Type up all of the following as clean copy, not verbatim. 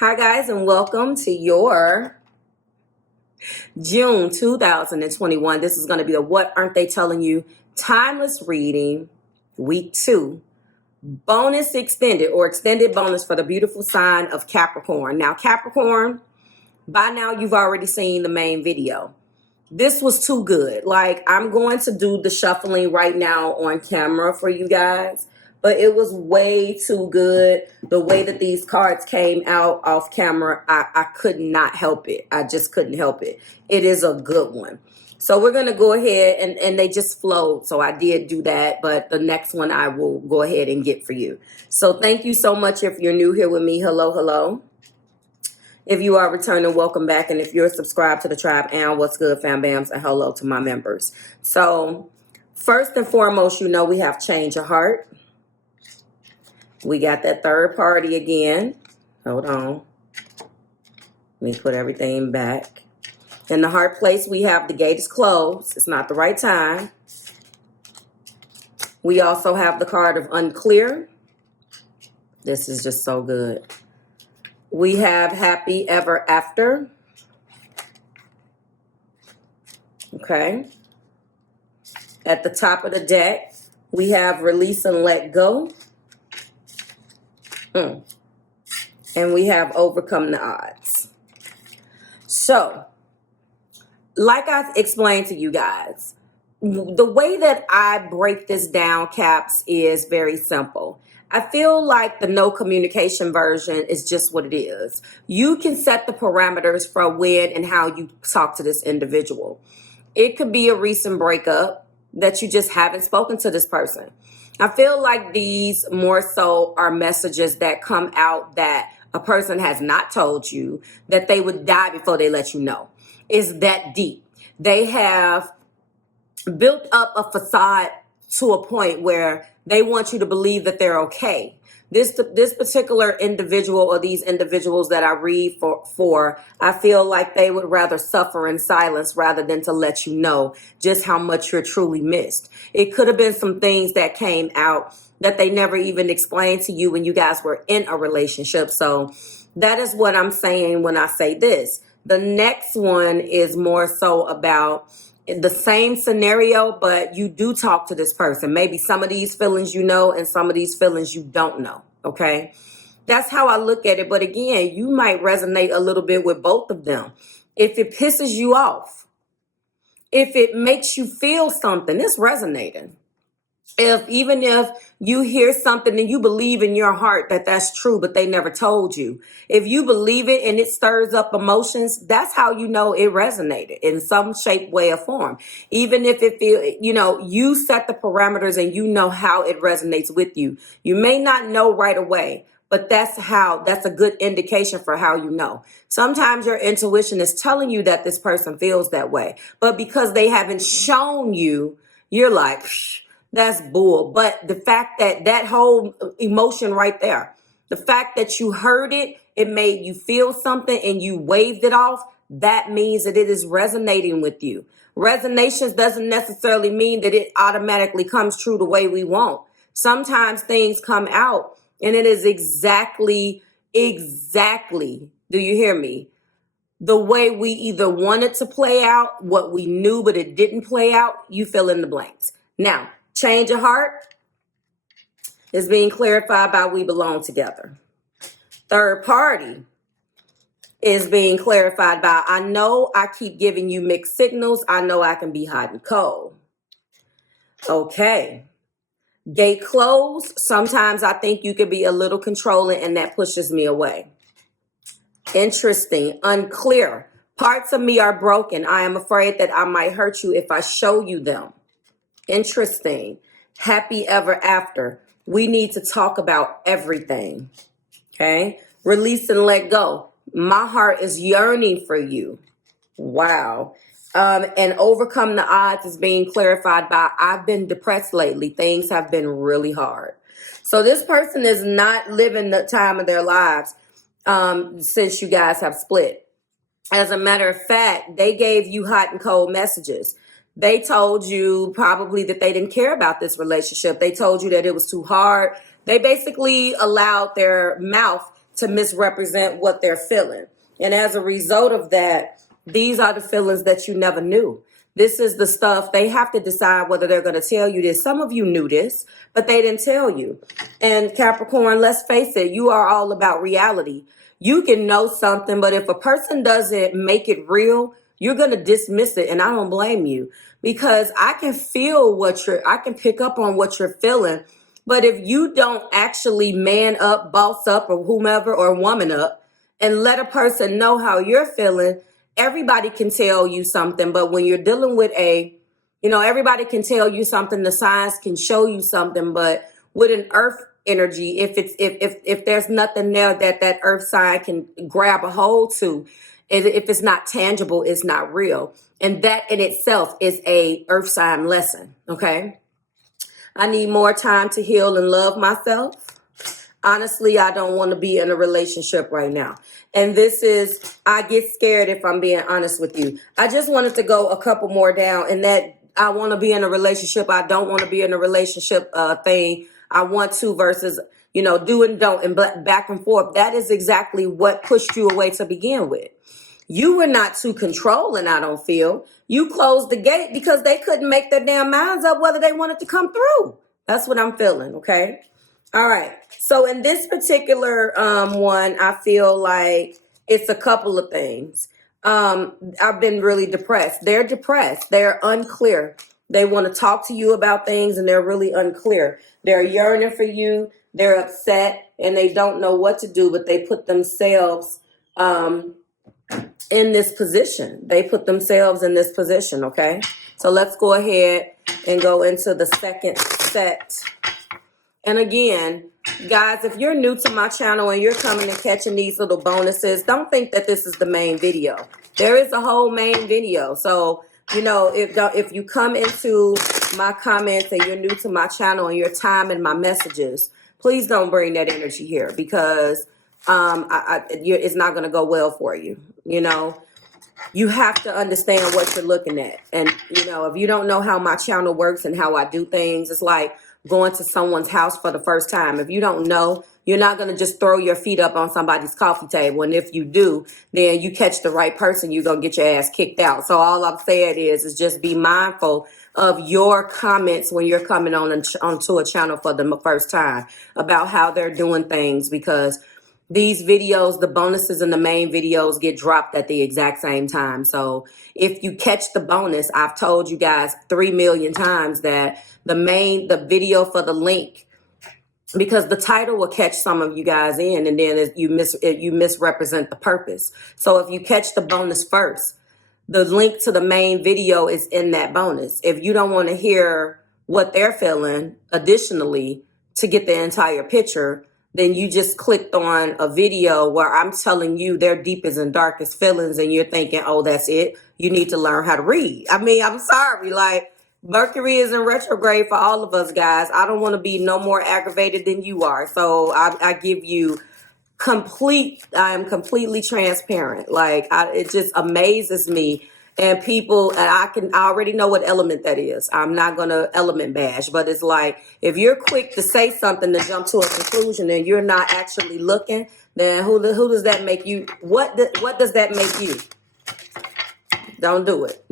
Hi guys, and welcome to your June 2021. This is going to be a What Aren't They Telling You Timeless Reading, Week 2, bonus extended or extended bonus for the beautiful sign of Capricorn. Now, Capricorn, by now you've already seen the main video. This was too good. Like, I'm going to do the shuffling right now on camera for you guys. But it was way too good. The way that these cards came out off camera, I could not help it. I just couldn't help it. It is a good one. So we're going to go ahead and they just flowed. So I did do that. But the next one I will go ahead and get for you. So thank you so much. If you're new here with me, hello, hello. If you are returning, welcome back. And if you're subscribed to the tribe, and what's good, fam bams, and hello to my members. So first and foremost, you know we have change your heart. We got that third party again. Hold on. Let me put everything back. In the heart place, we have the gate is closed. It's not the right time. We also have the card of unclear. This is just so good. We have happy ever after. Okay. At the top of the deck, we have release and let go. And we have overcome the odds. So, like I explained to you guys, the way that I break this down, Caps, is very simple. I feel like the no communication version is just what it is. You can set the parameters for when and how you talk to this individual. It could be a recent breakup that you just haven't spoken to this person. I feel like these more so are messages that come out that a person has not told you, that they would die before they let you know. It's that deep. They have built up a facade to a point where they want you to believe that they're okay. This particular individual or these individuals that I read for, I feel like they would rather suffer in silence rather than to let you know just how much you're truly missed. It could have been some things that came out that they never even explained to you when you guys were in a relationship. So that is what I'm saying when I say this. The next one is more so about the same scenario, but you do talk to this person. Maybe some of these feelings you know and some of these feelings you don't know. Okay. That's how I look at it. But again, you might resonate a little bit with both of them. If it pisses you off, if it makes you feel something, it's resonating. Even if you hear something and you believe in your heart that that's true, but they never told you. If you believe it and it stirs up emotions, that's how you know it resonated in some shape, way, or form. Even if it you set the parameters and you know how it resonates with you. You may not know right away, but that's a good indication for how you know. Sometimes your intuition is telling you that this person feels that way, but because they haven't shown you, you're like, that's bull. But the fact that that whole emotion right there, the fact that you heard it, it made you feel something and you waved it off, that means that it is resonating with you. Resonations doesn't necessarily mean that it automatically comes true the way we want. Sometimes things come out and it is exactly, do you hear me? The way we either wanted to play out, what we knew, but it didn't play out, you fill in the blanks. Now, change of heart is being clarified by we belong together. Third party is being clarified by I know I keep giving you mixed signals. I know I can be hot and cold. Okay. Gate closed. Sometimes I think you can be a little controlling and that pushes me away. Interesting. Unclear. Parts of me are broken. I am afraid that I might hurt you if I show you them. Interesting. Happy ever after. We need to talk about everything. Okay. Release and let go. My heart is yearning for you. Wow. And overcome the odds is being clarified by I've been depressed lately. Things have been really hard. So this person is not living the time of their lives since you guys have split. As a matter of fact, they gave you hot and cold messages. They told you probably that they didn't care about this relationship. They told you that it was too hard. They basically allowed their mouth to misrepresent what they're feeling. And as a result of that, these are the feelings that you never knew. This is the stuff they have to decide whether they're going to tell you this. Some of you knew this, but they didn't tell you. And Capricorn, let's face it, you are all about reality. You can know something, but if a person doesn't make it real, you're going to dismiss it. And I don't blame you, because I can feel I can pick up on what you're feeling. But if you don't actually man up, boss up, or whomever, or woman up, and let a person know how you're feeling, everybody can tell you something. But when you're dealing with everybody can tell you something, the signs can show you something, but with an earth energy, if there's nothing there that earth sign can grab a hold to, if it's not tangible, it's not real. And that in itself is a earth sign lesson. Okay. I need more time to heal and love myself. Honestly, I don't want to be in a relationship right now. And I get scared if I'm being honest with you. I just wanted to go a couple more down, and that I want to be in a relationship. I don't want to be in a relationship thing. I want to versus, do and don't, and back and forth. That is exactly what pushed you away to begin with. You were not too controlling, I don't feel. You closed the gate because they couldn't make their damn minds up whether they wanted to come through. That's what I'm feeling, okay? All right. So in this particular one, I feel like it's a couple of things. I've been really depressed. They're depressed. They're unclear. They want to talk to you about things, and they're really unclear. They're yearning for you. They're upset, and they don't know what to do, but they put themselves in this position. They put themselves in this position, okay? So let's go ahead and go into the second set. And again, guys, if you're new to my channel and you're coming and catching these little bonuses, don't think that this is the main video. There is a whole main video. So, if you come into my comments and you're new to my channel and you're timing my messages, please don't bring that energy here, because it's not going to go well for you. You have to understand what you're looking at. And, if you don't know how my channel works and how I do things, it's like going to someone's house for the first time. If you don't know, you're not going to just throw your feet up on somebody's coffee table. And if you do, then you catch the right person, you're going to get your ass kicked out. So all I'm saying is just be mindful of your comments when you're coming onto a channel for the first time about how they're doing things, because these videos, the bonuses and the main videos get dropped at the exact same time. So if you catch the bonus, I've told you guys 3 million times that the video for the link, because the title will catch some of you guys in, and then you misrepresent the purpose. So if you catch the bonus first, the link to the main video is in that bonus. If you don't want to hear what they're feeling additionally to get the entire picture, then you just clicked on a video where I'm telling you their deepest and darkest feelings, and you're thinking, oh, that's it. You need to learn how to read. I mean, I'm sorry. Like, Mercury is in retrograde for all of us, guys. I don't want to be no more aggravated than you are. So I give you I am completely transparent. Like, it just amazes me. And people, and I already know what element that is. I'm not going to element bash, but it's like, if you're quick to say something to jump to a conclusion and you're not actually looking, then who does that make you? What does that make you? Don't do it.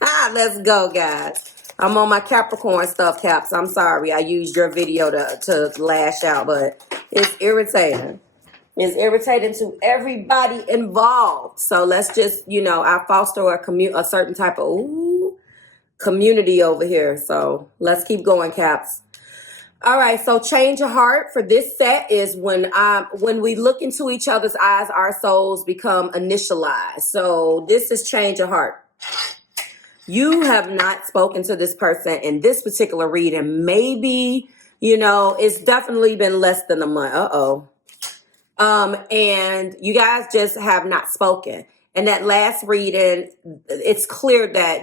Let's go, guys. I'm on my Capricorn stuff, Caps. I'm sorry. I used your video to lash out, but it's irritating. It's irritating to everybody involved. So let's just, I foster a certain type of community over here. So let's keep going, Caps. All right. So change of heart for this set is when we look into each other's eyes, our souls become initialized. So this is change of heart. You have not spoken to this person in this particular reading. Maybe, it's definitely been less than a month. And you guys just have not spoken. And that last reading, it's clear that,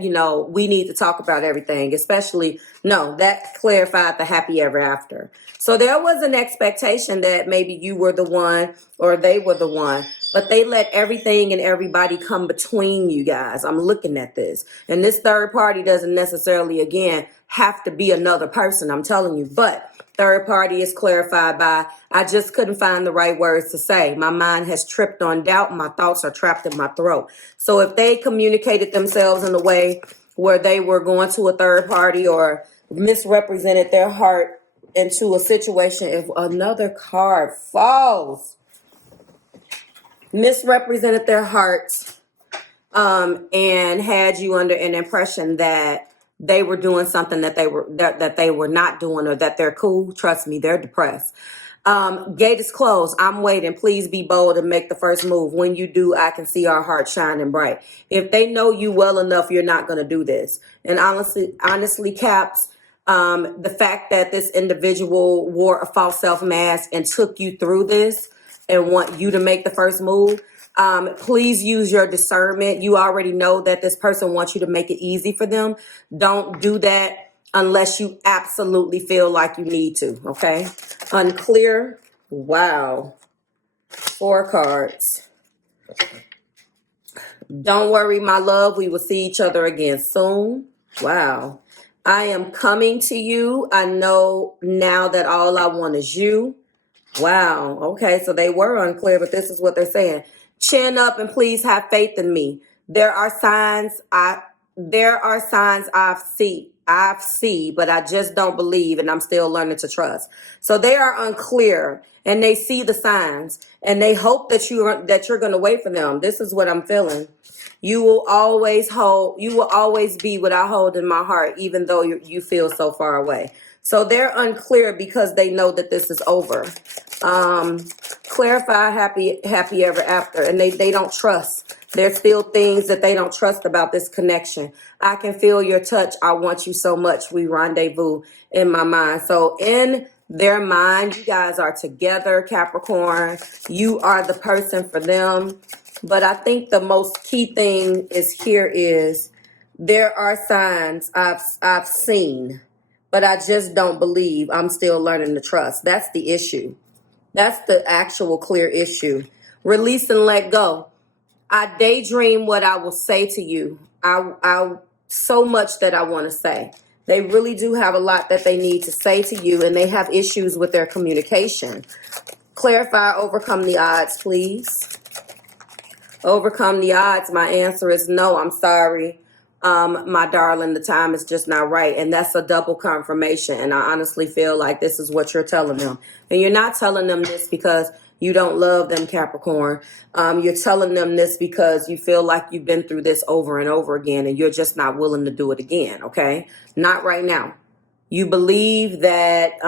we need to talk about everything, that clarified the happy ever after. So there was an expectation that maybe you were the one or they were the one, but they let everything and everybody come between you guys. I'm looking at this. And this third party doesn't necessarily, again, have to be another person, I'm telling you. But Third party is clarified by, I just couldn't find the right words to say. My mind has tripped on doubt. My thoughts are trapped in my throat. So if they communicated themselves in a way where they were going to a third party or misrepresented their heart into a situation, if another card falls, misrepresented their heart, and had you under an impression that they were doing something that they were not doing, or that they're cool, trust me, they're depressed. Gate is closed. I'm waiting. Please be bold and make the first move. When you do, I can see our heart shining bright. If they know you well enough, you're not going to do this. And honestly, Caps, the fact that this individual wore a false self mask and took you through this and want you to make the first move, please use your discernment. You already know that this person wants you to make it easy for them. Don't do that unless you absolutely feel like you need to, okay? Unclear. Wow. 4 cards. Don't worry, my love. We will see each other again soon. Wow. I am coming to you. I know now that all I want is you. Wow. Okay, so they were unclear, but this is what they're saying. Chin up and please have faith in me. There are signs I've seen, but I just don't believe, and I'm still learning to trust. So they are unclear, and they see the signs, and they hope that you're going to wait for them. This is what I'm feeling. You will always be what I hold in my heart, even though you feel so far away. So they're unclear because they know that this is over. Clarify happy ever after, and they don't trust. There's still things that they don't trust about this connection. I can feel your touch. I want you so much. We rendezvous in my mind. So in their mind, you guys are together, Capricorn. You are the person for them. But I think the most key thing is there are signs I've seen, but I just don't believe. I'm still learning to trust. That's the issue. That's the actual clear issue. Release and let go. I daydream what I will say to you. I so much that I want to say. They really do have a lot that they need to say to you, and they have issues with their communication. Clarify, overcome the odds, please. Overcome the odds. My answer is no. I'm sorry. My darling, the time is just not right. And that's a double confirmation. And I honestly feel like this is what you're telling them. And you're not telling them this because you don't love them, Capricorn. You're telling them this because you feel like you've been through this over and over again, and you're just not willing to do it again. Okay. Not right now. You believe that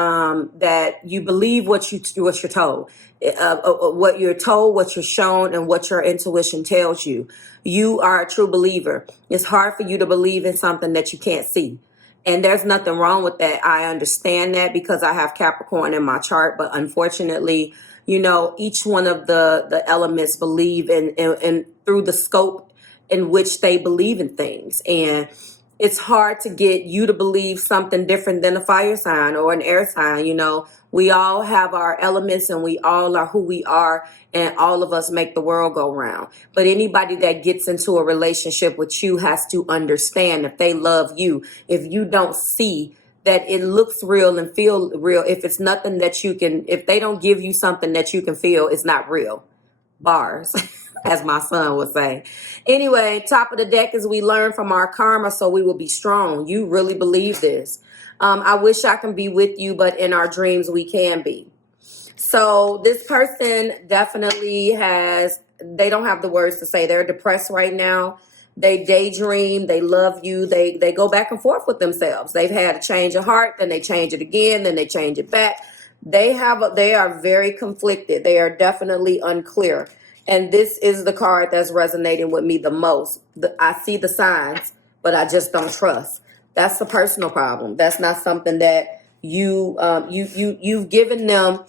you believe what you're told, what you're told, what you're shown, and what your intuition tells you. You are a true believer. It's hard for you to believe in something that you can't see. And there's nothing wrong with that. I understand that because I have Capricorn in my chart. But unfortunately, each one of the elements believe in through the scope in which they believe in things. And it's hard to get you to believe something different than a fire sign or an air sign. We all have our elements, and we all are who we are, and all of us make the world go round. But anybody that gets into a relationship with you has to understand, if they love you, if you don't see that it looks real and feel real, if it's nothing that if they don't give you something that you can feel, it's not real. Bars. As my son would say. Anyway, top of the deck is we learn from our karma, so we will be strong. You really believe this. I wish I can be with you, but in our dreams we can be. So this person definitely they don't have the words to say. They're depressed right now. They daydream. They love you. They go back and forth with themselves. They've had a change of heart, then they change it again, then they change it back. They are very conflicted. They are definitely unclear. And this is the card that's resonating with me the most. I see the signs, but I just don't trust. That's a personal problem. That's not something that you've given them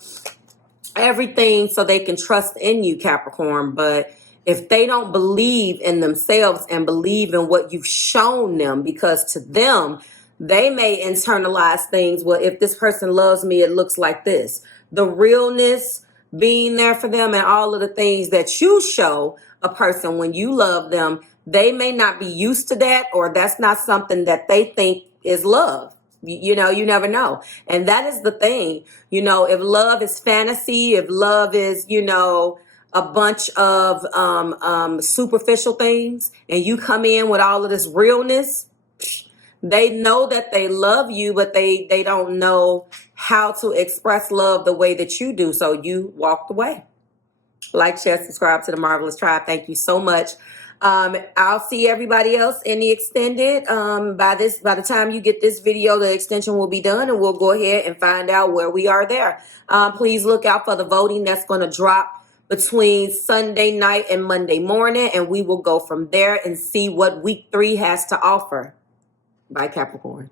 everything so they can trust in you, Capricorn. But if they don't believe in themselves and believe in what you've shown them, because to them, they may internalize things. Well, if this person loves me, it looks like this. The realness, being there for them, and all of the things that you show a person when you love them, they may not be used to that, or that's not something that they think is love. You know, you never know. And that is the thing. You know, if love is fantasy, if love is, you know, a bunch of superficial things, and you come in with all of this realness, they know that they love you, but they don't know how to express love the way that you do. So you walked away. Like, share, subscribe to the Marvelous Tribe. Thank you so much. I'll see everybody else in the extended. By the time you get this video, the extension will be done, and we'll go ahead and find out where we are there. Please look out for the voting that's going to drop between Sunday night and Monday morning, and we will go from there and see what week 3 has to offer. Bye, Capricorn.